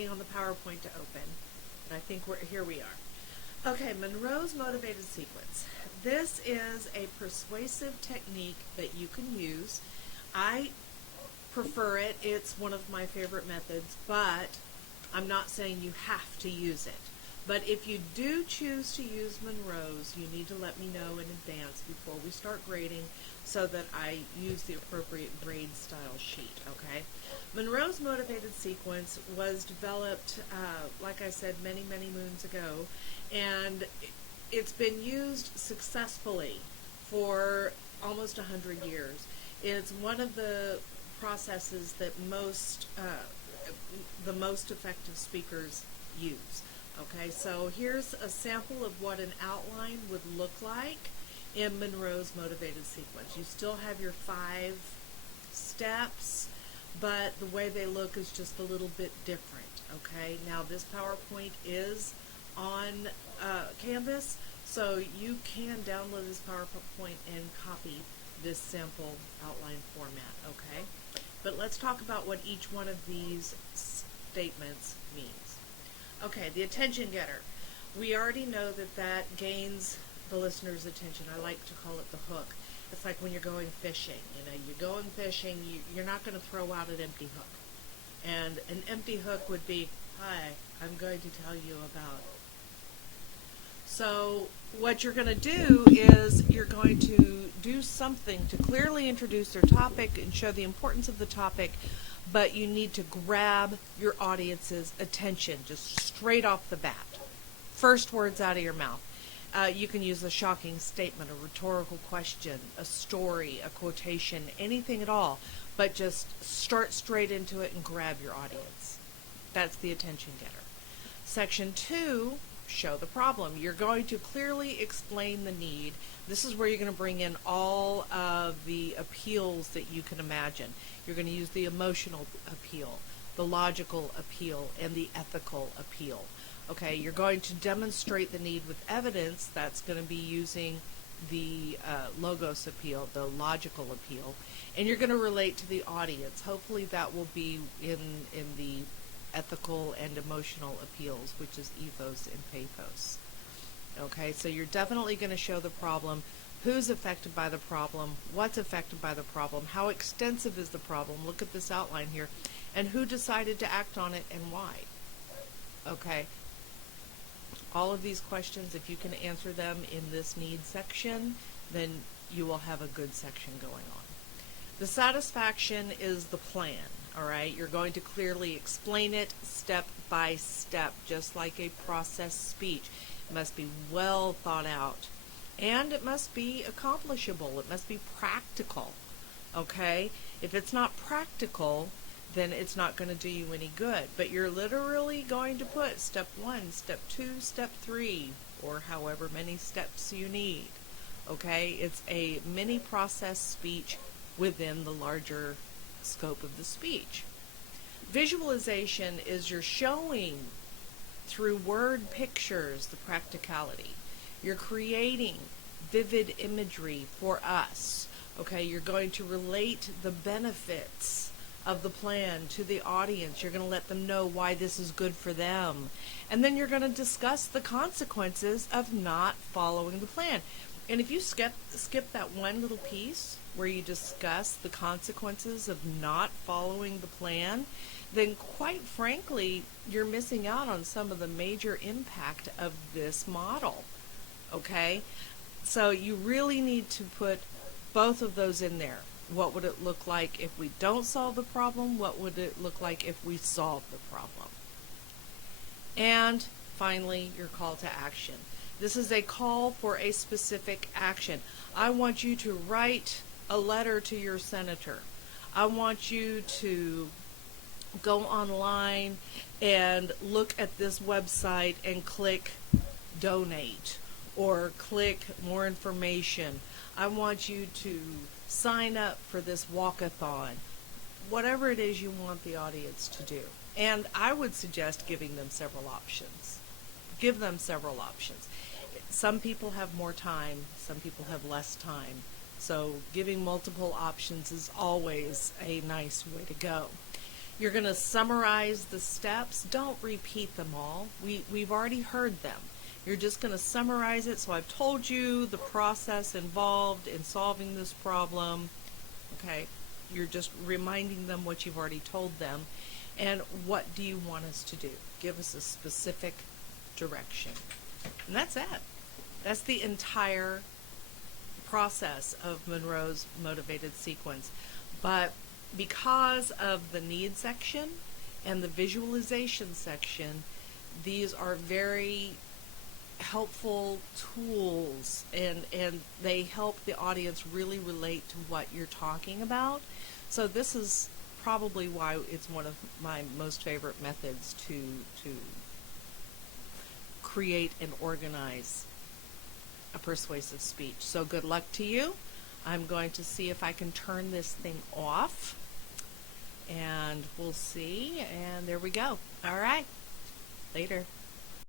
waiting on the PowerPoint to open, and I think here we are. Okay, Monroe's motivated sequence. This is a persuasive technique that you can use. I prefer it. It's one of my favorite methods, but I'm not saying you have to use it. But if you do choose to use Monroe's, you need to let me know in advance before we start grading so that I use the appropriate grade style sheet, okay? Monroe's motivated sequence was developed, like I said, many, many moons ago, and it's been used successfully for almost 100 years. It's one of the processes that the most effective speakers use. Okay, so here's a sample of what an outline would look like in Monroe's motivated sequence. You still have your 5 steps, but the way they look is just a little bit different. Okay, now this PowerPoint is on Canvas, so you can download this PowerPoint and copy this sample outline format. Okay, but let's talk about what each one of these statements means. Okay, the attention getter. We already know that that gains the listener's attention. I like to call it the hook. It's like when you're going fishing. You know, you're going fishing, you're not going to throw out an empty hook. And an empty hook would be, hi, I'm going to tell you about. So what you're going to do is you're going to do something to clearly introduce their topic and show the importance of the topic, but you need to grab your audience's attention just straight off the bat. First words out of your mouth. You can use a shocking statement, a rhetorical question, a story, a quotation, anything at all, but just start straight into it and grab your audience. That's the attention getter. Section 2, show the problem. You're going to clearly explain the need. This is where you're going to bring in all of the appeals that you can imagine. You're going to use the emotional appeal, the logical appeal, and the ethical appeal. Okay, you're going to demonstrate the need with evidence. That's going to be using the logos appeal, the logical appeal, and you're going to relate to the audience. Hopefully that will be in the ethical and emotional appeals, which is ethos and pathos. Okay, so you're definitely going to show the problem, who's affected by the problem, what's affected by the problem, how extensive is the problem, look at this outline here, and who decided to act on it and why. Okay, all of these questions, if you can answer them in this need section, then you will have a good section going on. The satisfaction is the plan. All right, you're going to clearly explain it step by step, just like a process speech. It must be well thought out, and it must be accomplishable. It must be practical. Okay, if it's not practical, then it's not going to do you any good. But you're literally going to put step 1, step 2, step 3, or however many steps you need. Okay, it's a mini process speech within the larger scope of the speech. Visualization is you're showing through word pictures the practicality. You're creating vivid imagery for us. Okay, you're going to relate the benefits of the plan to the audience. You're going to let them know why this is good for them. And then you're going to discuss the consequences of not following the plan. And if you skip that one little piece where you discuss the consequences of not following the plan, then quite frankly, you're missing out on some of the major impact of this model. Okay? So you really need to put both of those in there. What would it look like if we don't solve the problem? What would it look like if we solve the problem? And finally, your call to action. This is a call for a specific action. I want you to write a letter to your senator. I want you to go online and look at this website and click donate or click more information. I want you to sign up for this walkathon. Whatever it is you want the audience to do. And I would suggest giving them several options. Give them several options. Some people have more time, some people have less time. So giving multiple options is always a nice way to go. You're going to summarize the steps. Don't repeat them all. We've already heard them. You're just going to summarize it. So I've told you the process involved in solving this problem. Okay, you're just reminding them what you've already told them. And what do you want us to do? Give us a specific direction. And that's it. That's the entire process of Monroe's motivated sequence. But because of the need section and the visualization section, these are very helpful tools, and they help the audience really relate to what you're talking about. So this is probably why it's one of my most favorite methods to create and organize a persuasive speech. So good luck to you. I'm going to see if I can turn this thing off, and we'll see. And there we go. All right. Later.